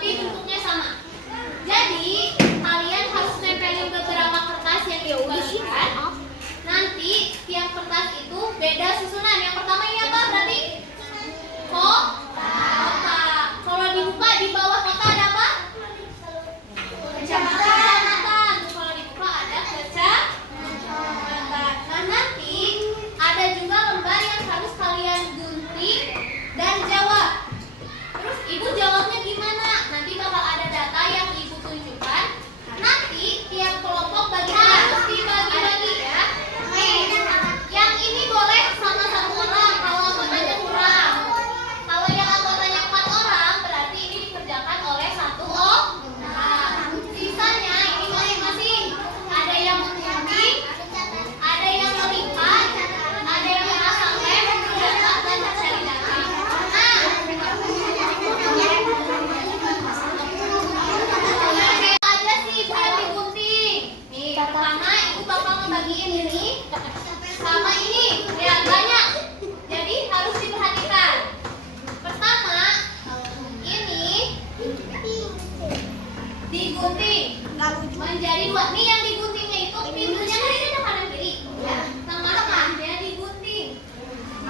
tapi bentuknya sama. Jadi kalian harus nempelin beberapa kertas yang dikembalikan. Nanti tiap kertas itu beda susunan. Yang pertama ini apa? Berarti kota. Kalau dibuka di bawah kota ada apa? Kecamatan. Kalau dibuka ada kecamatan. Nah, nanti ada juga lembar yang harus kalian gunting dan jawab. Terus ibu jawabnya gimana? Nanti bakal ada data yang ibu tunjukkan. Nanti tiap kelompok bagi harus dibagi-bagi ya. Yang ini boleh sama satu orang kalau anggotanya kurang. Kalau yang anggotanya 4 orang berarti ini dikerjakan oleh 1 orang. Sisanya ini masing-masing. Ada yang menggunting, ada yang melipat, ada yang memasang lem, dan mencari data. Aja sih ibu yang digunting. Nih, pertama ibu bakal ngebagiin ini sama ini. Ya, banyak. Jadi harus diperhatikan. Pertama, ini digunting menjadi 2. Nih yang diguntingnya itu pintunya kan ini ada kanan kiri. Ya, tengah-tengahnya digunting.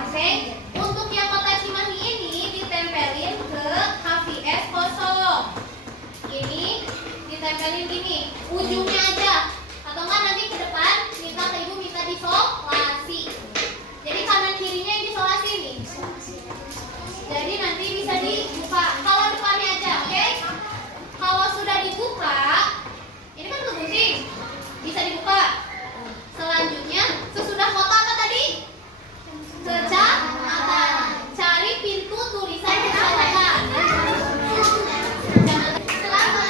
Oke. Untuk yang kota Cimahi ini ditempelin ke HVS kosong. Ini ditempelin gini, ujungnya aja. Atau enggak nanti ke depan minta ke ibu minta disolasi. Jadi kanan kirinya yang disolasi nih. Jadi nanti bisa dibuka. Kalau depannya aja, oke? Kalau sudah dibuka, ini kan kegunting, bisa dibuka. Selanjutnya, sesudah kota apa tadi? Kecamatan. Cari pintu tulisan kecamatan. Selamat.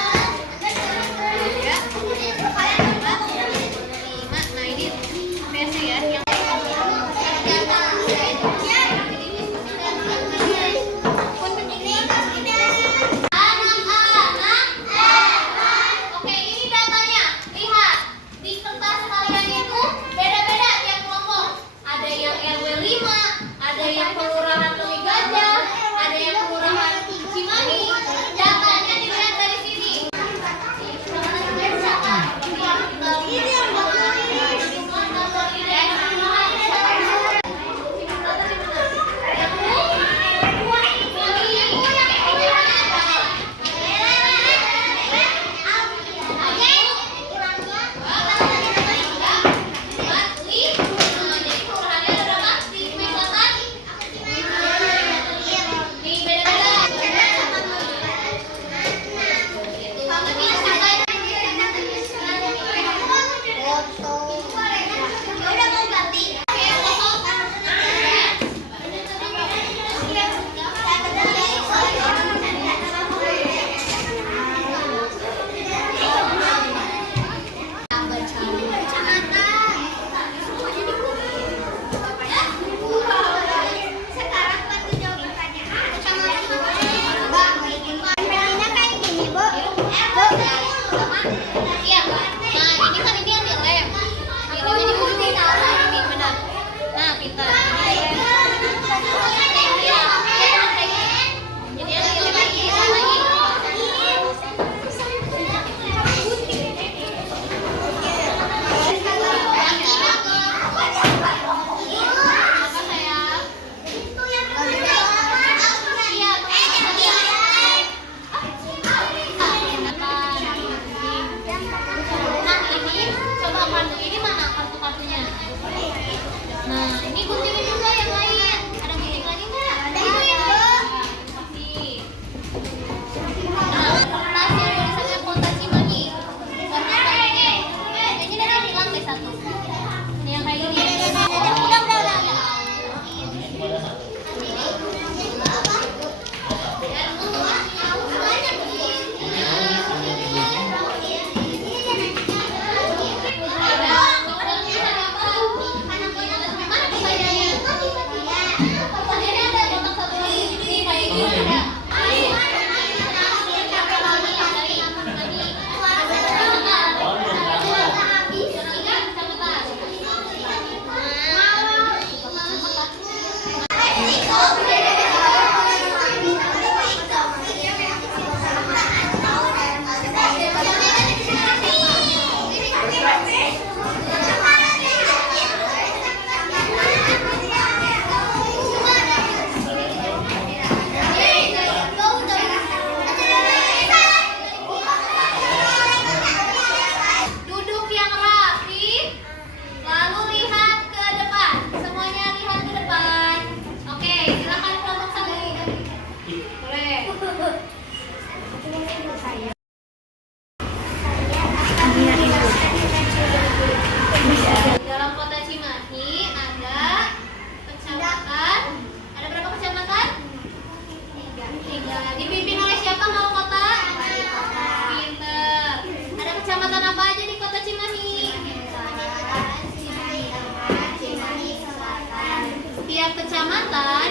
kan?